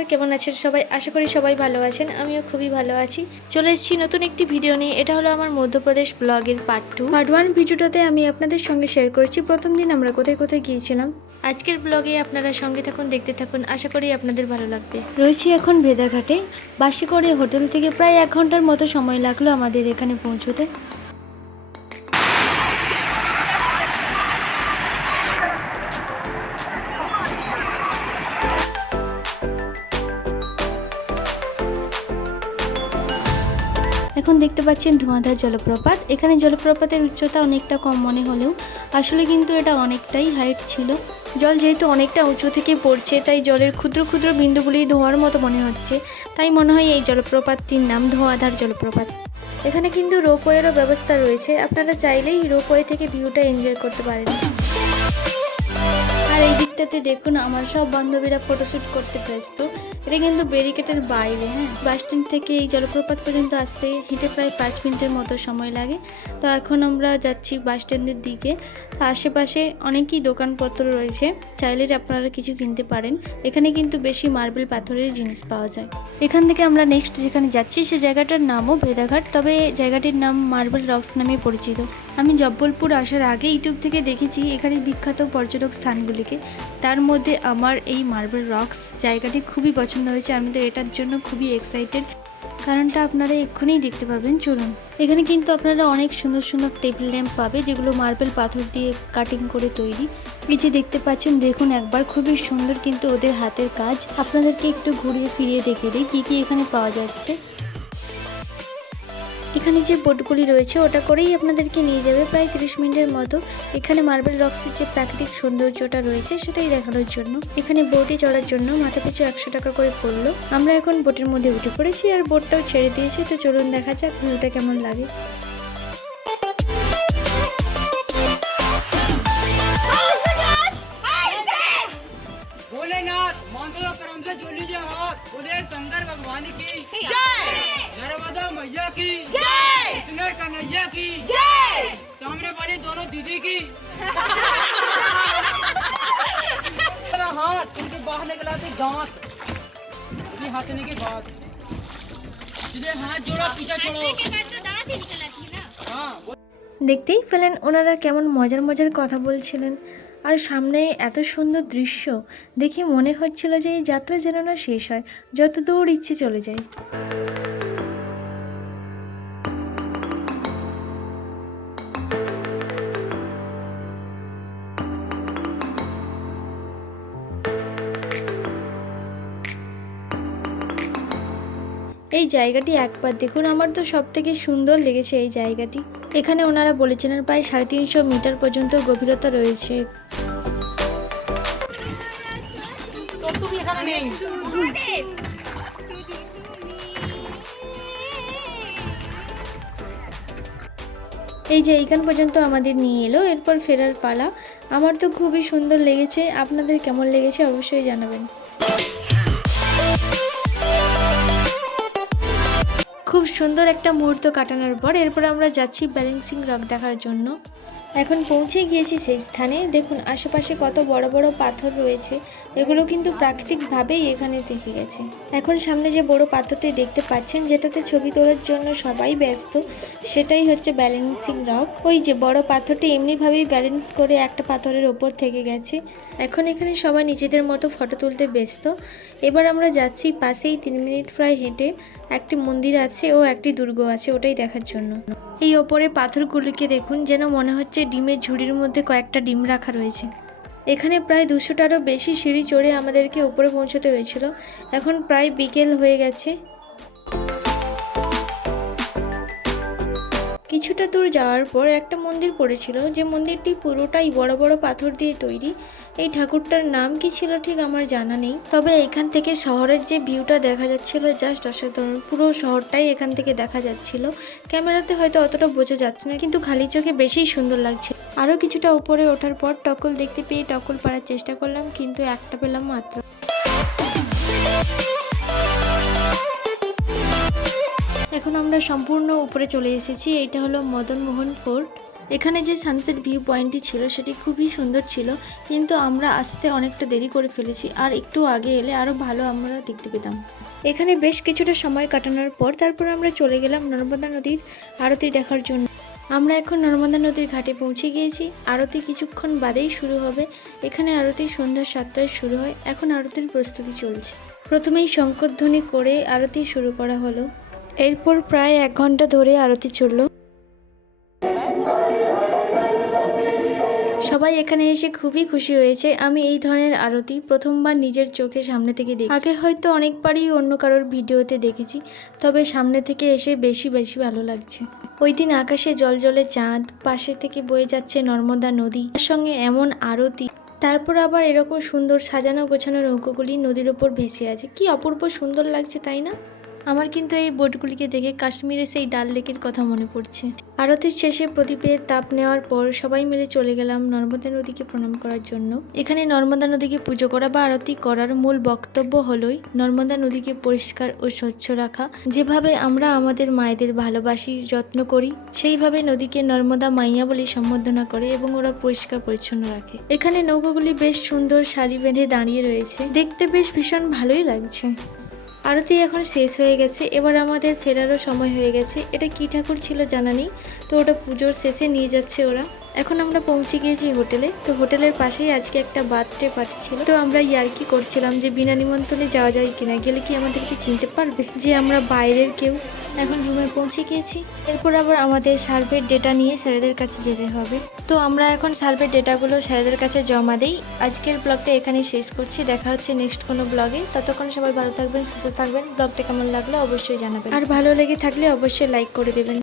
নমস্কার, কেমন আছেন সবাই? আশা করি সবাই ভালো আছেন। আমিও খুবই ভালো আছি। চলে এসেছি নতুন একটি ভিডিও নিয়ে। এটা হলো আমার মধ্যপ্রদেশ ব্লগের পার্ট 2। পার্ট 1 ভিডিওটাতে আমি আপনাদের সঙ্গে শেয়ার করেছি প্রথম দিন আমরা কোথায় কোথায় গিয়েছিলাম। আজকের ব্লগে আপনারা সঙ্গে থাকুন, দেখতে থাকুন। আশা করি আপনাদের ভালো লাগবে। রয়েছি এখন ভেদাঘাটে। বাসে করে হোটেল থেকে প্রায় 1 ঘন্টার মতো সময় লাগলো আমাদের এখানে পৌঁছতে। এখন দেখতে পাচ্ছেন ধোঁয়াধার জলপ্রপাত। এখানে জলপ্রপাতের উচ্চতা অনেকটা কম মনে হলেও আসলে কিন্তু এটা অনেকটাই হাইট ছিল। জল যেহেতু অনেকটা উঁচু থেকে পড়ছে, তাই জলের ক্ষুদ্র ক্ষুদ্র বিন্দুগুলি ধোঁয়ার মতো মনে হচ্ছে। তাই মনে হয় এই জলপ্রপাতটির নাম ধোঁয়াধার জলপ্রপাত। এখানে কিন্তু রোপওয়েরও ব্যবস্থা রয়েছে, আপনারা চাইলেই রোপওয়ে থেকে ভিউটা এনজয় করতে পারেন। আর এই দিকটাতে দেখুন আমার সব বান্ধবীরা ফটোশ্যুট করতে ব্যস্ত। এটা কিন্তু ব্যারিকেডের বাইরে, বাস স্ট্যান্ড থেকে এই জলপ্রপাত পর্যন্ত আসতে হেঁটে প্রায় 5 মিনিটের মতো সময় লাগে। তো এখন আমরা যাচ্ছি বাস স্ট্যান্ডের দিকে। তো আশেপাশে অনেকই দোকানপত্র রয়েছে, চাইলে আপনারা কিছু কিনতে পারেন। এখানে কিন্তু বেশি মার্বেল পাথরের জিনিস পাওয়া যায়। এখান থেকে আমরা নেক্সট যেখানে যাচ্ছি সে জায়গাটার নামও ভেদাঘাট, তবে জায়গাটির নাম মার্বেল রক্স নামে পরিচিত। আমি জব্বলপুর আসার আগে ইউটিউব থেকে দেখেছি এখানে বিখ্যাত পর্যটক স্থানগুলিকে, তার মধ্যে আমার এই মার্বেল রক্স জায়গাটি খুবই পছন্দ হয়েছে। আমি তো এটার জন্য খুবই এক্সাইটেড, কারণটা আপনারা এক্ষুনি দেখতে পাবেন। চলুন। এখানে কিন্তু আপনারা অনেক সুন্দর সুন্দর টেবিল ল্যাম্প পাবে, যেগুলো মার্বেল পাথর দিয়ে কাটিং করে তৈরি। এই যে দেখতে পাচ্ছেন, দেখুন একবার, খুবই সুন্দর কিন্তু ওদের হাতের কাজ। আপনাদেরকে একটু ঘুরিয়ে ফিরিয়ে দেখিয়ে দিই কী কী এখানে পাওয়া যাচ্ছে। এখানে যে বোটগুলি রয়েছে ওটা করেই আপনাদেরকে নিয়ে যাবে প্রায় 30 মিনিটের মতো এখানে মার্বেল রক্সের যে প্রাকৃতিক সৌন্দর্যটা রয়েছে সেটাই দেখানোর জন্য। এখানে বোটে চড়ার জন্য মাথাপিছু 100 টাকা করে পড়লো। আমরা এখন বোটের মধ্যে উঠে পড়েছি আর বোটটাও ছেড়ে দিয়েছে। তো চলুন দেখা যাক ভিউটা কেমন লাগে। शंकर भगवान की जय, नर्मदा मैया की जय, कृष्ण कन्हैया की जय, सामने पड़ी दोनों दीदी की। हाथ उनके बाहर निकला थे दांत, ये हंसने के बाद सीधे हाथ जोड़ो पीछे छोड़ो, हंसने के बाद तो दांत ही निकल आती है ना। हाँ, দেখতেই পেলেন ওনারা কেমন মজার মজার কথা বলছিলেন। আর সামনে এত সুন্দর দৃশ্য দেখে মনে হচ্ছিল যে এই যাত্রা যেন না শেষ হয়, যত দূর ইচ্ছে চলে যায়। এই জায়গাটি একবার দেখুন, আমার তো সব থেকে সুন্দর লেগেছে এই জায়গাটি। এখানে ওনারা বলেছিলেন প্রায় 350 মিটার পর্যন্ত গভীরতা রয়েছে। এই যে এইখান পর্যন্ত আমাদের নিয়ে এলো, এরপর ফেরার পালা। আমার তো খুবই সুন্দর লেগেছে, আপনাদের কেমন লেগেছে অবশ্যই জানাবেন। খুব সুন্দর একটা মুহূর্ত কাটানোর পর এরপর আমরা যাচ্ছি ব্যালেন্সিং রক দেখার জন্য। এখন পৌঁছে গিয়েছি সেই স্থানে। দেখুন আশেপাশে কত বড় বড় পাথর রয়েছে, এগুলো কিন্তু প্রাকৃতিকভাবেই এখানে থেকে গেছে। এখন সামনে যে বড় পাথরটি দেখতে পাচ্ছেন, যেটাতে ছবি তোলার জন্য সবাই ব্যস্ত, সেটাই হচ্ছে ব্যালেন্সিং রক। ওই যে বড় পাথরটি এমনিভাবেই ব্যালেন্স করে একটা পাথরের ওপর থেকে গেছে। এখন এখানে সবাই নিজেদের মতো ফটো তুলতে ব্যস্ত। এবার আমরা যাচ্ছি পাশেই 3 মিনিট প্রায় হেঁটে একটি মন্দির আছে ও একটি দুর্গ আছে, ওটাই দেখার জন্য। এই ওপরে পাথরগুলিকে দেখুন, যেন মনে হচ্ছে ডিমের ঝুড়ির মধ্যে কয়েকটা ডিম রাখা রয়েছে। এখানে প্রায় 200টারও বেশি সিঁড়ি চড়ে আমাদেরকে উপরে পৌঁছতে হয়েছিল। এখন প্রায় বিকেল হয়ে গেছে। কিছুটা দূর যাওয়ার পর একটা মন্দির পড়েছিল, যে মন্দিরটি পুরোটাই বড় বড় পাথর দিয়ে তৈরি। এই ঠাকুরটার নাম কি ছিল ঠিক আমার জানা নেই, তবে এখান থেকে শহরের যে ভিউটা দেখা যাচ্ছিল জাস্ট অসাধারণ। পুরো শহরটাই এখান থেকে দেখা যাচ্ছিল। ক্যামেরাতে হয়তো অতটা বোঝা যাচ্ছে না, কিন্তু খালি চোখে বেশি সুন্দর লাগছে। আরও কিছুটা উপরে ওঠার পর টকল দেখতে পেয়ে টকল পাড়ার চেষ্টা করলাম, কিন্তু একটা পেলাম মাত্র। এখন আমরা সম্পূর্ণ উপরে চলে এসেছি। এটা হলো মদন মোহন ফোর্ট। এখানে যে সানসেট ভিউ পয়েন্টটি ছিল সেটি খুবই সুন্দর ছিল, কিন্তু আমরা আসতে অনেকটা দেরি করে ফেলেছি, আর একটু আগে এলে আরও ভালো আমরা দেখতে পেতাম। এখানে বেশ কিছুটা সময় কাটানোর পর তারপর আমরা চলে গেলাম নর্মদা নদীর আরতি দেখার জন্য। আমরা এখন নর্মদা নদীর ঘাটে পৌঁছে গিয়েছি। আরতি কিছুক্ষণ বাদেই শুরু হবে। এখানে আরতি সন্ধ্যা 7টায় শুরু হয়। এখন আরতির প্রস্তুতি চলছে। প্রথমেই শঙ্খধ্বনি করে আরতি শুরু করা হলো। এরপর প্রায় 1 ঘন্টা ধরে আরতি চলল। সবাই এখানে এসে খুবই খুশি হয়েছে। আমি এই ধরনের আরতি প্রথমবার নিজের চোখে সামনে থেকে দেখি। আগে হয়তো অনেকবারই অন্য কারোর ভিডিওতে দেখেছি, তবে সামনে থেকে এসে বেশি ভালো লাগছে। ওই দিন আকাশে জ্বলজ্বলে চাঁদ, পাশে থেকে বয়ে যাচ্ছে নর্মদা নদী, তার সঙ্গে এমন আরতি, তারপর আবার এরকম সুন্দর সাজানো গোছানো নৌকোগুলি নদীর ওপর ভেসে আছে। কি অপূর্ব সুন্দর লাগছে, তাই না? আমার কিন্তু এই বোটগুলিকে দেখে কাশ্মীরের সেই ডাল লেকের কথা মনে পড়ছে। আরতির শেষে প্রদীপের তাপ নেওয়ার পর সবাই মিলে চলে গেলাম নর্মদা নদীকে প্রণাম করার জন্য। এখানে নর্মদা নদীকে পুজো করা বা আরতি করার মূল বক্তব্য হলোই নর্মদা নদীকে পরিষ্কার ও স্বচ্ছ রাখা। যেভাবে আমরা আমাদের মায়েদের ভালোবাসি, যত্ন করি, সেইভাবে নদীকে নর্মদা মাইয়া বলে সম্বোধনা করে এবং ওরা পরিষ্কার পরিচ্ছন্ন রাখে। এখানে নৌকাগুলি বেশ সুন্দর সারি বেঁধে দাঁড়িয়ে রয়েছে, দেখতে বেশ ভীষণ ভালোই লাগছে। আরতি এখন শেষ হয়ে গেছে, এবার আমাদের ফেরারও সময় হয়ে গেছে। এটা কি ঠাকুর ছিল জানা নেই, তো ওটা পুজোর শেষে নিয়ে যাচ্ছে ওরা। এখন আমরা পৌঁছে গিয়েছি হোটেলে। তো হোটেলের পাশেই আজকে একটা বার্থডে পার্টি ছিল, তো আমরা ইয়ার্কি করছিলাম যে বিনা নিমন্ত্রণে যাওয়া যায় কিনা, গেলে কি আমাদেরকে চিনতে পারবে যে আমরা বাইরের কেউ। এখন রুমে পৌঁছে গিয়েছি। এরপর আবার আমাদের সার্ভের ডেটা নিয়ে স্যারেদের কাছে যেতে হবে। তো আমরা এখন সার্ভের ডেটাগুলো স্যারেদের কাছে জমা দিই। আজকের ব্লগটা এখানেই শেষ করছি। দেখা হচ্ছে নেক্সট কোনো ব্লগে। ততক্ষণ সবাই ভালো থাকবেন, সুস্থ থাকবেন। ব্লগটা কেমন লাগলো অবশ্যই জানাবেন, আর ভালো লেগে থাকলে অবশ্যই লাইক করে দেবেন।